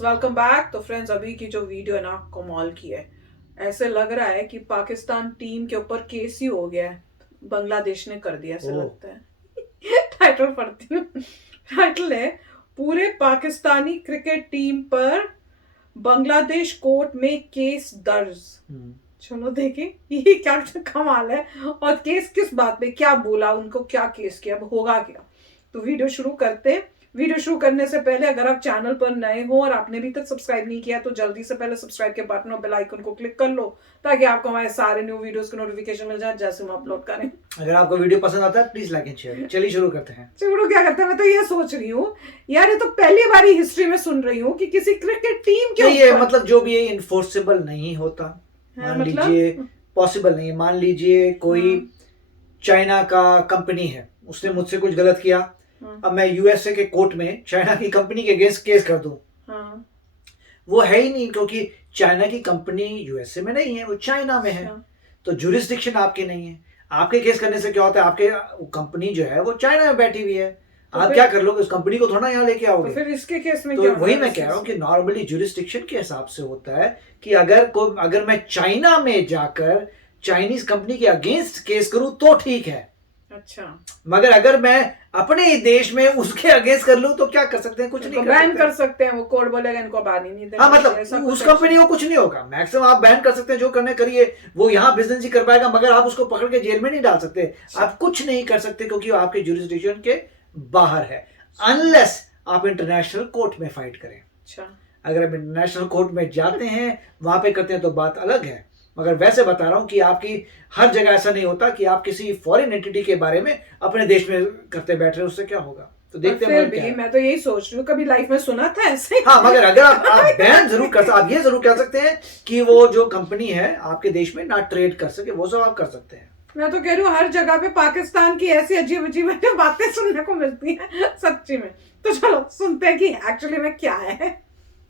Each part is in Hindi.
Welcome back. तो फ्रेंड्स, अभी की जो वीडियो है ना, कमाल की है। ऐसे लग रहा है कि पाकिस्तान टीम के ऊपर केस ही हो गया है, बांग्लादेश ने कर दिया ऐसा लगता है। टाइटल पढ़ती हूँ। टाइटल है, पूरे पाकिस्तानी क्रिकेट टीम पर बांग्लादेश कोर्ट में केस दर्ज। चलो देखें ये क्या कमाल है, और केस किस बात पे, क्या बोला उनको, क्या केस किया, अब होगा क्या। तो वीडियो शुरू करते हैं। वीडियो शुरू करने से पहले अगर आप चैनल पर नए हो और आपने अभी तक सब्सक्राइब नहीं किया तो जल्दी से पहले सब्सक्राइब के बटन और बेल आइकन को क्लिक कर लो, ताकि आपको हमारे सारे न्यू वीडियोस के नोटिफिकेशन मिल जाए जैसे हम अपलोड करें। अगर आपको वीडियो पसंद आता है प्लीज लाइक एंड शेयर। चलिए शुरू करते हैं। शुरू क्या करते हैं, मैं तो ये सोच रही हूँ यार, ये तो पहली बार ही हिस्ट्री में सुन रही हूँ कि किसी क्रिकेट टीम के ये मतलब जो भी है इन्फोर्सेबल नहीं होता। मान लीजिए पॉसिबल नहीं है। मान लीजिए कोई चाइना का कंपनी है, उसने मुझसे कुछ गलत किया, अब मैं यूएसए के कोर्ट में चाइना की कंपनी के अगेंस्ट केस कर दूं, वो है ही नहीं, क्योंकि चाइना की कंपनी यूएसए में नहीं है, वो चाइना में है, तो जुरिस्डिक्शन आपकी नहीं है। आपके केस करने से क्या होता है, आपके कंपनी जो है वो चाइना में बैठी हुई है, तो आप क्या कर लोगे, उस कंपनी को थोड़ा यहाँ लेके आओगे। तो फिर इसके केस में तो क्या वही मैं कह रहा हूँ कि नॉर्मली जुरिस्डिक्शन के हिसाब से होता है कि अगर मैं चाइना में जाकर चाइनीज कंपनी के अगेंस्ट केस करूं तो ठीक है। अच्छा, मगर अगर मैं अपने ही देश में उसके अगेंस्ट कर लूं तो क्या कर सकते हैं, कुछ नहीं बैन कर सकते हैं। वो कोर्ट बोलेगा इनको बैन ही नहीं देना। हाँ, मतलब उस कंपनी को कुछ नहीं होगा। मैक्सिमम आप बैन कर सकते हैं, जो करने करिए, वो यहाँ बिजनेस ही कर पाएगा, मगर आप उसको पकड़ के जेल में नहीं डाल सकते। आप कुछ नहीं कर सकते क्योंकि वो आपके जुरिस्डिक्शन के बाहर है, अनलेस आप इंटरनेशनल कोर्ट में फाइट करें। अच्छा, अगर आप इंटरनेशनल कोर्ट में जाते हैं, वहां पे करते हैं तो बात अलग है। मगर वैसे बता रहा हूं कि आपकी हर जगह ऐसा नहीं होता कि आप किसी फॉरेन एंटिटी के बारे में अपने देश में करते बैठ रहे हो, उससे क्या होगा। तो देखते हैं। मैं तो यही सोच रही हूँ, कभी लाइफ में सुना था ऐसे। हाँ, मगर अगर आप बैन जरूर कर सकते, आप ये जरूर कह सकते हैं कि वो जो कंपनी है आपके देश में ना ट्रेड कर सके, वो सब आप कर सकते हैं। मैं तो कह रही हूँ हर जगह पे पाकिस्तान की ऐसी अजीब अजीब बातें सुनने को मिलती हैं सच्ची में। तो चलो सुनते हैं कि एक्चुअली में क्या है।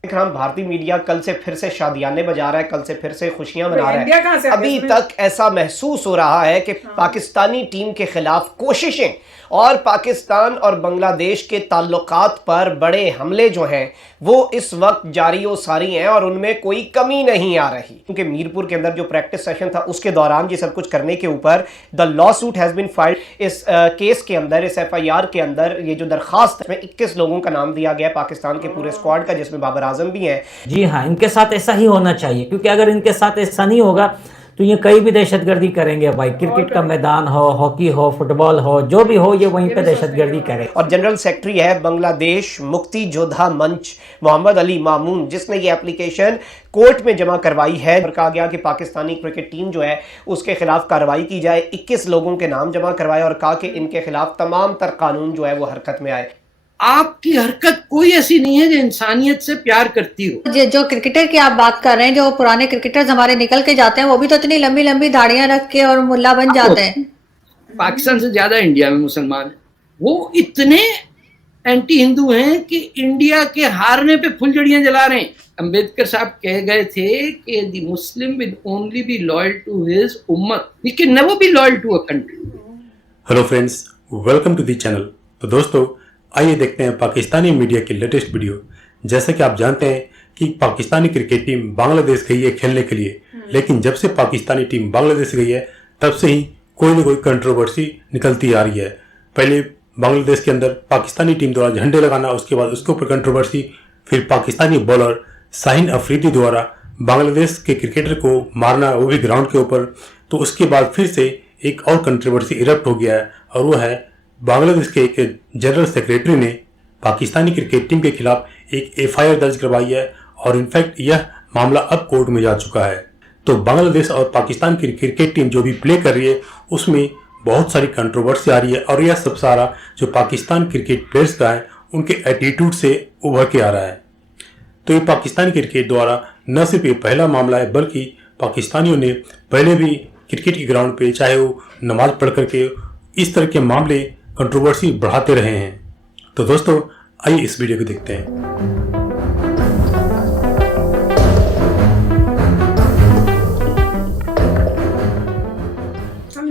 भारतीय मीडिया कल से फिर से शादियाने बजा रहा है, कल से फिर से खुशियां मना रहा है। अभी तक ऐसा महसूस हो रहा है कि पाकिस्तानी टीम के खिलाफ कोशिशें और पाकिस्तान और बांग्लादेश के ताल्लुकात पर बड़े हमले जो हैं वो इस वक्त जारी व सारी हैं और उनमें कोई कमी नहीं आ रही। क्योंकि मीरपुर के अंदर जो प्रैक्टिस सेशन था उसके दौरान ये सब कुछ करने के ऊपर the law suit has been filed. इस केस के अंदर, इस FIR के अंदर ये जो दरखास्त है, 21 लोगों का नाम दिया गया पाकिस्तान के पूरे स्क्वाड का, जिसमें बाबर आजम भी हैं। जी हाँ, इनके साथ ऐसा ही होना चाहिए, क्योंकि अगर इनके साथ ऐसा नहीं होगा तो ये कहीं भी दहशतगर्दी करेंगे भाई। क्रिकेट का मैदान हो, हॉकी हो, फुटबॉल हो, जो भी हो, ये वहीं पे दहशतगर्दी करे। और जनरल सेक्रेटरी है बांग्लादेश मुक्ति योद्धा मंच मोहम्मद अली मामून, जिसने ये एप्लीकेशन कोर्ट में जमा करवाई है और कहा गया कि पाकिस्तानी क्रिकेट टीम जो है उसके खिलाफ कार्रवाई की जाए। 21 लोगों के नाम जमा करवाए और कहा कि इनके खिलाफ तमाम तर कानून जो है वो हरकत में आए। आपकी हरकत कोई ऐसी नहीं है जो इंसानियत से प्यार करती हो। जो क्रिकेटर की आप बात कर रहे हैं, जो पुराने क्रिकेटर्स हमारे निकल के जाते हैं, वो भी तो इतनी लंबी लंबी दाढ़ियां रख के और मुल्ला बन जाते हैं। पाकिस्तान से ज्यादा इंडिया में मुसलमान है। वो इतने एंटी हिंदू हैं कि इंडिया के हारने पे फुलझड़ियां जला रहे हैं। अंबेडकर साहब कह गए थे कि the Muslim will only be loyal to his उम्मत, he can never be loyal to a country. Hello friends, welcome to the channel. तो दोस्तों, आइए देखते हैं पाकिस्तानी मीडिया की लेटेस्ट वीडियो। जैसे कि आप जानते हैं कि पाकिस्तानी क्रिकेट टीम बांग्लादेश गई है खेलने के लिए, लेकिन जब से पाकिस्तानी टीम बांग्लादेश गई है तब से ही कोई ना कोई कंट्रोवर्सी निकलती आ रही है। पहले बांग्लादेश के अंदर पाकिस्तानी टीम द्वारा झंडे लगाना, उसके बाद उसके ऊपर कंट्रोवर्सी, फिर पाकिस्तानी बॉलर शाहीन अफरीदी द्वारा बांग्लादेश के क्रिकेटर को मारना, वो भी ग्राउंड के ऊपर। तो उसके बाद फिर से एक और कंट्रोवर्सी इरप्ट हो गया है, और वो है बांग्लादेश के एक जनरल सेक्रेटरी ने पाकिस्तानी क्रिकेट टीम के खिलाफ एक FIR दर्ज करवाई है, और इनफैक्ट यह मामला अब कोर्ट में जा चुका है। तो बांग्लादेश और पाकिस्तान की क्रिकेट टीम जो भी प्ले कर रही है उसमें बहुत सारी कंट्रोवर्सी आ रही है, और यह सब सारा जो पाकिस्तान क्रिकेट प्लेयर्स का है उनके एटीट्यूड से उभर के आ रहा है। तो ये पाकिस्तानी क्रिकेट द्वारा न सिर्फ ये पहला मामला है, बल्कि पाकिस्तानियों ने पहले भी क्रिकेट के ग्राउंड पे, चाहे वो नमाज पढ़ करके, इस तरह के मामले कंट्रोवर्सी बढ़ाते रहे हैं। तो दोस्तों, आइए इस वीडियो को देखते हैं।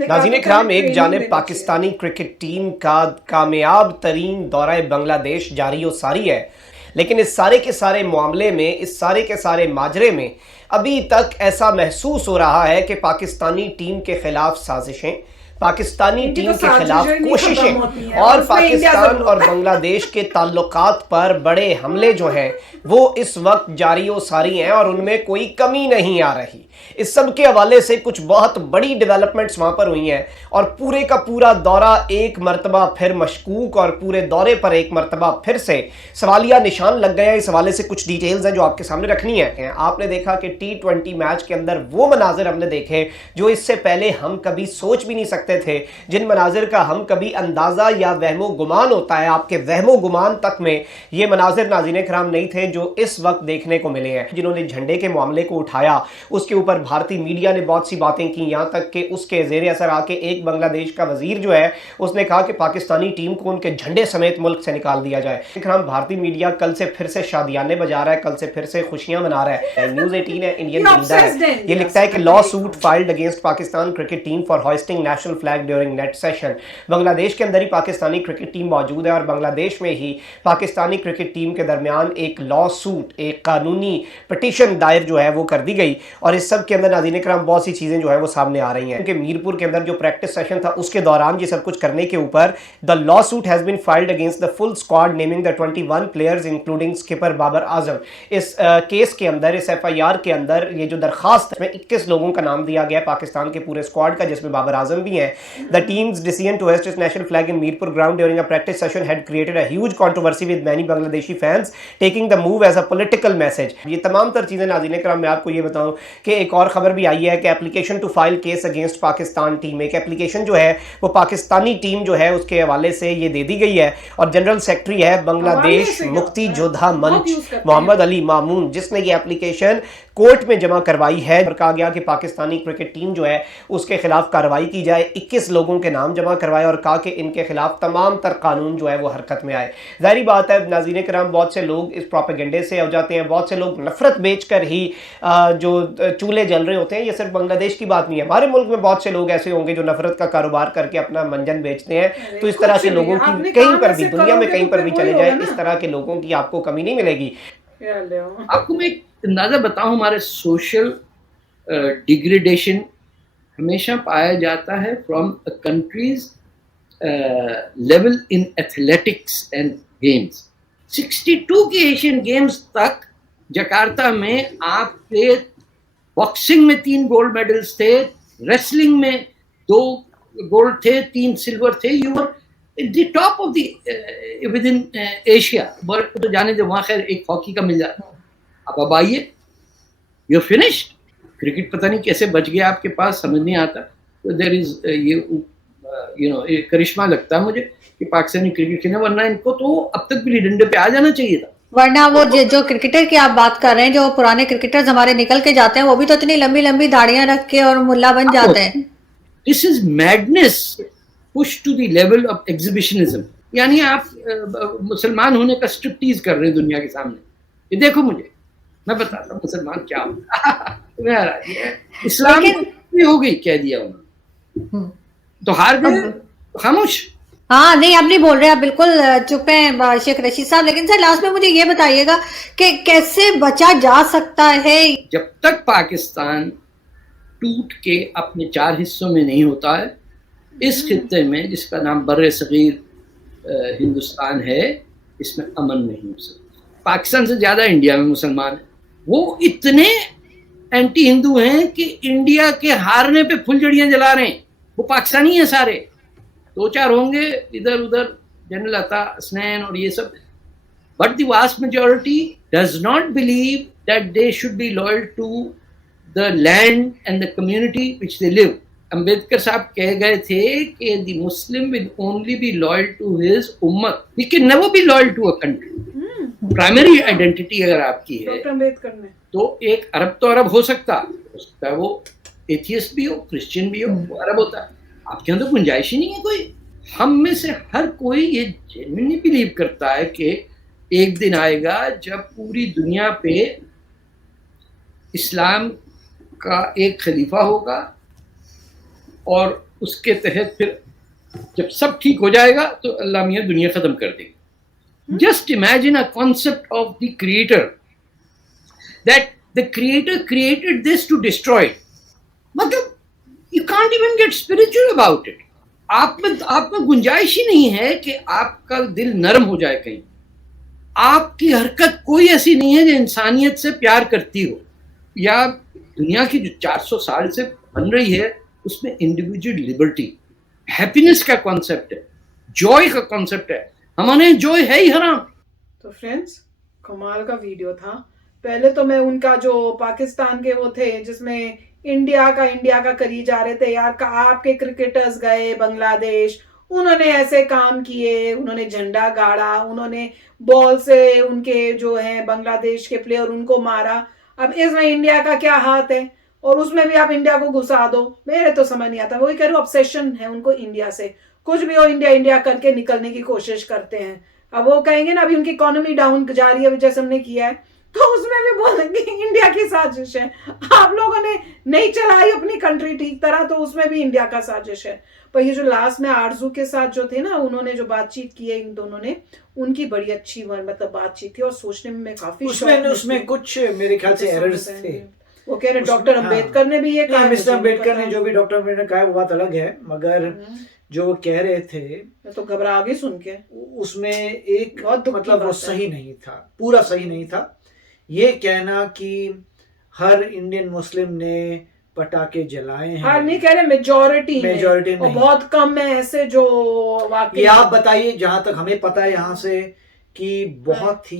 नाज़रीन इकराम, एक जानिब पाकिस्तानी क्रिकेट टीम का कामयाब तरीन दौरा बांग्लादेश जारी और सारी है, लेकिन इस सारे के सारे मामले में, इस सारे के सारे माजरे में अभी तक ऐसा महसूस हो रहा है कि पाकिस्तानी टीम के खिलाफ साजिशें, पाकिस्तानी टीम के खिलाफ कोशिशें और पाकिस्तान और बांग्लादेश के ताल्लुकात पर बड़े हमले जो हैं वो इस वक्त जारी व सारी हैं और उनमें कोई कमी नहीं आ रही। इस सब के हवाले से कुछ बहुत बड़ी डेवलपमेंट्स वहाँ पर हुई हैं और पूरे का पूरा दौरा एक मरतबा फिर मशकूक और पूरे दौरे पर एक मरतबा फिर से सवालिया निशान लग गया। इस हवाले से कुछ डिटेल्स हैं जो आपके सामने रखनी है। आपने देखा कि T20 मैच के अंदर वो मनाजिर हमने देखे जो इससे पहले हम कभी सोच भी नहीं सकते थे, जिन मनाजिर का हम कभी अंदाज़ा या वहमो गुमान होता है, आपके वहमो गुमान तक में ये मनाजिर नाज़रीन किराम नहीं थे जो इस वक्त देखने को मिले हैं। जिन्होंने झंडे के मामले को उठाया उसके ऊपर भारतीय मीडिया ने बहुत सी बातें की, यहाँ तक कि उसके ज़ेरे असर आके एक बांग्लादेश का वजीर जो है उसने कहा कि पाकिस्तानी टीम को उनके झंडे समेत मुल्क से निकाल दिया जाए। भारतीय मीडिया कल से फिर से शादियाने बजा रहा है, कल से फिर से खुशियां मना रहा है। न्यूज़ 18 है, इंडियन मीडिया है, ये लिखता है कि law suit filed against Pakistan cricket team for hoisting national flag during net session. Bangladesh के अंदर ही पाकिस्तानी क्रिकेट टीम मौजूद है और बांग्लादेश में ही पाकिस्तानी क्रिकेट टीम के दरमियान एक लॉ सूट, एक कानूनी पिटीशन दायर जो है वो कर दी गई और इस सब के अंदर नाज़रीन किराम बहुत सी चीज़ें जो है वो सामने आ रही हैं। क्योंकि मीरपुर के अंदर जो प्रैक्टिस सेशन था उसके दौरान ये सब कुछ करने के ऊपर the law suit has been filed against the full squad naming the 21 players including skipper Babar Azam. इस केस के अंदर, इस FIR के अंदर ये जो दरखास्त है 21 लोगों का नाम दिया गया पाकिस्तान के पूरे स्क्वाड का, जिसमें बाबर आजम भी हैं। The team's decision to host its national flag in Mirpur ground during a practice session had created a huge controversy with many Bangladeshi fans taking the move as a political message. ये तमाम तर चीज़ें नाज़रीन किराम मैं आपको ये बताऊं कि एक और खबर भी आई है कि application to file case against Pakistan team, एक एप्लीकेशन जो है वो पाकिस्तानी टीम जो है उसके हवाले से ये दे दी गई है और जनरल सेक्रेटरी है बांग्लादेश मुक्ति योद्धा मंच मोहम्मद अली मामून, जिसने ये एप्लीकेशन कोर्ट में जमा करवाई है और कहा गया कि पाकिस्तानी क्रिकेट टीम जो है उसके खिलाफ कार्रवाई की जाए। 21 लोगों के नाम जमा करवाए और कहा कि इनके खिलाफ तमाम तर कानून जो है वो हरकत में आए। जाहिर बात है नाज़रीन किराम, बहुत से लोग इस प्रोपेगेंडे से हो जाते हैं, बहुत से लोग नफरत बेचकर ही जो चूल्हे जल रहे होते हैं। ये सिर्फ बांग्लादेश की बात नहीं है, हमारे मुल्क में बहुत से लोग ऐसे होंगे जो नफरत का कारोबार करके अपना मंजन बेचते हैं। तो इस तरह के लोगों की कहीं पर भी, दुनिया में कहीं पर भी चले जाए, इस तरह के लोगों की आपको कमी नहीं मिलेगी। आपको मैं एक अंदाजा बताऊं, हमारे सोशल डिग्रेडेशन हमेशा पाया जाता है from a countries level in athletics and games. 62 के एशियन गेम्स तक जकार्ता में आपके बॉक्सिंग में 3 गोल्ड मेडल्स थे, रेसलिंग में 2 गोल्ड थे, 3 सिल्वर थे। You were the top of the with in Asia. World तो जाने दो, वहाँ खैर एक हॉकी का मिल जाता। अब आइए, यू फिनिश्ड। क्रिकेट पता नहीं कैसे बच गया आपके पास, समझ नहीं आता। तो देयर इज ये करिश्मा लगता है मुझे कि पाकिस्तानी क्रिकेट खेलने, वरना इनको तो अब तक भी डंडे पे आ जाना चाहिए था। वरना वो जो क्रिकेटर की आप बात कर रहे हैं, जो पुराने क्रिकेटर्स हमारे निकल के जाते हैं, वो भी तो इतनी लंबी लंबी दाढ़ियां रख के और मुल्ला बन जाते हैं। This is madness push to the level of exhibitionism. यानी आप मुसलमान होने का स्ट्रिप्टीज कर रहे हैं दुनिया के सामने। ये देखो, मुझे मैं बताता हूँ मुसलमान क्या होता है। इस्लाम हो गई, कह दिया उन्होंने, तो हार गए, खामोश। हाँ, नहीं आप नहीं बोल रहे, आप बिल्कुल चुप हैं शेख रशीद साहब। लेकिन सर लास्ट में मुझे ये बताइएगा कि कैसे बचा जा सकता है। जब तक पाकिस्तान टूट के अपने 4 हिस्सों में नहीं होता है, इस खित्ते में जिसका नाम बर्रे सगीर हिंदुस्तान है, इसमें अमन नहीं हो सकता। पाकिस्तान से ज्यादा इंडिया में मुसलमान है। वो इतने एंटी हिंदू हैं कि इंडिया के हारने पे फुलझड़ियां जला रहे हैं। वो पाकिस्तानी हैं सारे, 2-4 होंगे इधर उधर, जनरल अता हसनैन और ये सब, but the vast majority does not believe that they should be loyal to the land and the community which they live. Ambedkar साहब कह गए थे कि the Muslim will only be loyal to his उम्मत, he can never be loyal to a country. Primary identity अगर आपकी है तो एक अरब तो अरब हो सकता है, वो एथियस्ट भी हो, क्रिश्चियन भी हो, वो अरब होता है। आपके अंदर गुंजाइश ही नहीं है कोई। हम में से हर कोई ये जेन्युइनली बिलीव करता है कि एक दिन आएगा जब पूरी दुनिया पे इस्लाम का एक खलीफा होगा और उसके तहत फिर जब सब ठीक हो जाएगा तो अल्लाह मियाँ दुनिया ख़त्म कर देगी। Just imagine a concept of the creator, that the creator created this to destroy it. मतलब you can't even get spiritual about it. आप में गुंजाइश ही नहीं है कि आपका दिल नरम हो जाए कहीं. आपकी हरकत कोई ऐसी नहीं है जो इंसानियत से प्यार करती हो, या दुनिया की जो 400 साल से बन रही है उसमें इंडिविजुअल लिबर्टी, हैप्पीनेस का कॉन्सेप्ट है, जॉय का कॉन्सेप्ट है. हमारे जॉय है ही हराम. तो फ्रेंड्स, कमाल का वीडियो था. पहले तो मैं उनका जो पाकिस्तान के वो थे जिसमें इंडिया का करी जा रहे थे, यार आपके क्रिकेटर्स गए बांग्लादेश, उन्होंने ऐसे काम किए, उन्होंने झंडा गाड़ा, उन्होंने बॉल से उनके जो है बांग्लादेश के प्लेयर उनको मारा. अब इसमें इंडिया का क्या हाथ है, और उसमें भी आप इंडिया को घुसा दो. मेरे तो समझ नहीं आता. वही कह रही हूँ, ऑब्सेशन है उनको इंडिया से. कुछ भी हो इंडिया करके निकलने की कोशिश करते हैं. अब वो कहेंगे ना अभी उनकी इकोनॉमी डाउन जा रही है जैसे हमने किया है, तो उसमें भी बोलेंगे इंडिया की साजिश है. आप लोगों ने नहीं चलाई अपनी कंट्री ठीक तरह, तो उसमें भी इंडिया का साजिश है. पर ये जो लास्ट में आरजू के साथ जो थे ना, उन्होंने जो बातचीत की है इन दोनों ने, उनकी बड़ी अच्छी मतलब बातचीत थी, और सोचने में काफी उसमें कुछ मेरे ख्याल से एरर्स थे. वो कह रहे डॉक्टर अम्बेडकर ने भी ये कहा, मिस्टर अम्बेडकर ने जो भी डॉक्टर अम्बेडकर कहा वो बात अलग है, मगर जो वो कह रहे थे तो घबरा गई सुन के. उसमें एक मतलब वो सही नहीं था, पूरा सही नहीं था. ये कहना कि हर इंडियन मुस्लिम ने पटाखे जलाए हैं, हाँ नहीं कह रहे, मेजॉरिटी नहीं, बहुत कम है ऐसे जो वाकई. ये आप बताइए, जहां तक हमें पता है यहाँ से कि बहुत ही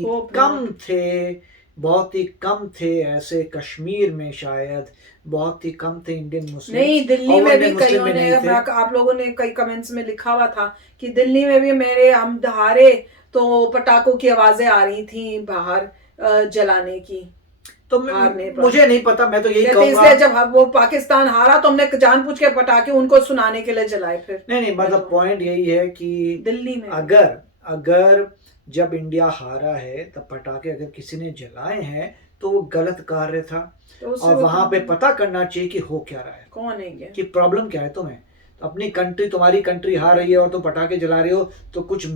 कम थे ऐसे. कश्मीर में शायद बहुत ही कम थे इंडियन मुस्लिम. नहीं, दिल्ली में भी कईयों ने, आप लोगों ने कई कमेंट्स में लिखा हुआ था कि दिल्ली में भी मेरे हम दहाड़े तो पटाखों की आवाजें आ रही थी बाहर जलाने की. तो मुझे नहीं पता, मैं तो यही कहूंगा, इसलिए जब वो पाकिस्तान हारा तो हमने जानबूझ के पटाखे उनको सुनाने के लिए जलाए. फिर नहीं मतलब पॉइंट यही है कि दिल्ली में अगर जब इंडिया हारा है तब पटाखे अगर किसी ने जलाए हैं तो वो गलत कार्य था. तो और वहां पे पता करना चाहिए कि हो क्या रहा है, कौन है ये, कि प्रॉब्लम क्या है तुम्हें. तो अपनी कंट्री, तुम्हारी कंट्री हार रही है और तुम पटाखे जला रहे हो, तो कुछ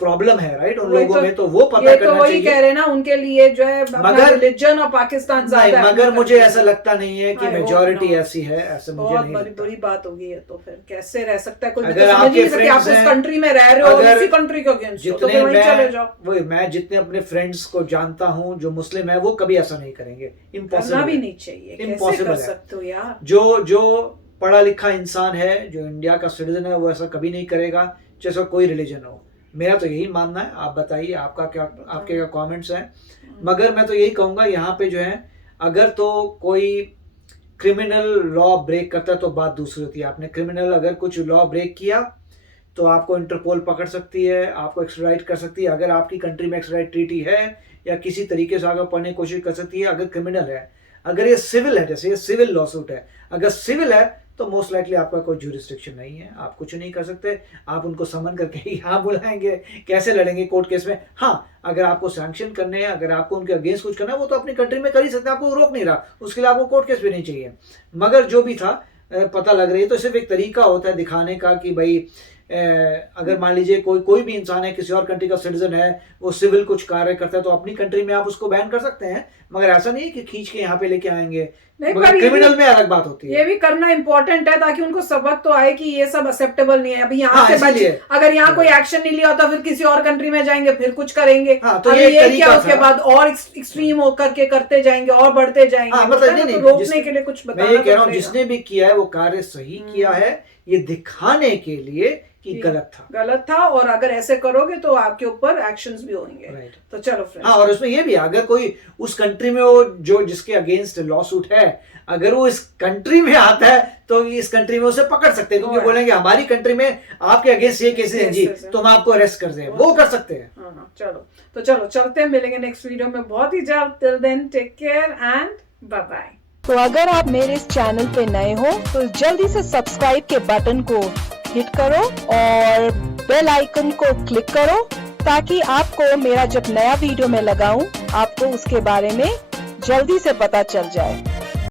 प्रॉब्लम है राइट उन लोगों में, तो वो पता करना वही चाहिए. कह रहे ना उनके लिए जो है मगर रिलीजन और पाकिस्तान ज्यादा है. मगर मुझे ऐसा लगता नहीं है कि मेजॉरिटी ऐसी है, ऐसे मुझे नहीं लगता. बहुत बुरी बात होगी है. तो फिर कैसे रह सकता है कोई, अगर आपके फ्रेंड्स उस कंट्री में रह रहे हो, उसी कंट्री के अगेंस्ट हो, तो वहीं चले जाओ. वही मैं जितने अपने फ्रेंड्स को जानता हूँ जो मुस्लिम है, वो कभी ऐसा नहीं करेंगे. इम्पॉसिबल भी नहीं चाहिए. इम्पॉसिबल है यार. जो पढ़ा लिखा इंसान है, जो इंडिया का सिटीजन है, वो ऐसा कभी नहीं करेगा, चाहे कोई रिलीजन हो. मेरा तो यही मानना है. आप बताइए आपके क्या कमेंट्स हैं. मगर मैं तो यही कहूँगा, यहाँ पे जो है अगर तो कोई क्रिमिनल लॉ ब्रेक करता है तो बात दूसरी होती है. आपने क्रिमिनल अगर कुछ लॉ ब्रेक किया तो आपको इंटरपोल पकड़ सकती है, आपको एक्स्ट्राडाइट कर सकती है. अगर आपकी कंट्री में एक्स्ट्राडाइट ट्रीटी है या किसी तरीके से आगे पढ़ने की कोशिश कर सकती है अगर क्रिमिनल है. अगर ये सिविल है, जैसे ये सिविल लॉ सूट है, अगर सिविल है तो मोस्ट लाइकली आपका कोई ज्यूरिसडिक्शन नहीं है, आप कुछ नहीं कर सकते. आप उनको समन करके यहाँ बुलाएंगे, कैसे लड़ेंगे कोर्ट केस में. हाँ, अगर आपको सैंक्शन करने हैं, अगर आपको उनके अगेंस्ट कुछ करना है, वो तो अपनी कंट्री में कर ही सकते हैं, आपको रोक नहीं रहा. उसके लिए आपको कोर्ट केस भी नहीं चाहिए. मगर जो भी था पता लग रही है, तो सिर्फ एक तरीका होता है दिखाने का कि भाई अगर मान लीजिए कोई भी इंसान है, किसी और कंट्री का सिटीजन है, वो सिविल कुछ कार्य करता है, तो अपनी कंट्री में आप उसको बैन कर सकते हैं. मगर ऐसा नहीं है कि खींच के यहाँ पे लेके आएंगे. क्रिमिनल में अलग बात होती है. ये भी करना इंपॉर्टेंट है ताकि उनको सबक तो आए कि ये सब एक्सेप्टेबल नहीं है. अभी यहाँ से बच्चे अगर यहाँ कोई एक्शन नहीं लिया तो फिर किसी और कंट्री में जाएंगे, फिर कुछ करेंगे. तो ये क्या उसके बाद और एक्सट्रीम होकर के करते जाएंगे और बढ़ते जाएंगे. मतलब रोकने के लिए कुछ बताना. मैं ये कह रहा हूँ, जिसने भी किया है वो कार्य सही किया है, ये दिखाने के लिए कि गलत था. और अगर ऐसे करोगे तो आपके ऊपर एक्शंस भी होंगे. तो चलो फ्रेंड्स. हाँ, और उसमें ये भी अगर कोई उस कंट्री में वो जो जिसके अगेंस्ट लॉ सूट है, अगर वो इस कंट्री में आता है तो इस कंट्री में उसे पकड़ सकते हैं, क्योंकि बोलेंगे हमारी कंट्री में आपके अगेंस्ट ये केसेस हैं जी, तो हम आपको अरेस्ट कर दें. वो कर सकते हैं. चलो चलते हैं, मिलेंगे नेक्स्ट वीडियो में बहुत ही जल्द. Till then take care and bye bye. तो अगर आप मेरे इस चैनल पे नए हो तो जल्दी से सब्सक्राइब के बटन को हिट करो और बेल आइकन को क्लिक करो, ताकि आपको मेरा जब नया वीडियो मैं लगाऊं आपको उसके बारे में जल्दी से पता चल जाए.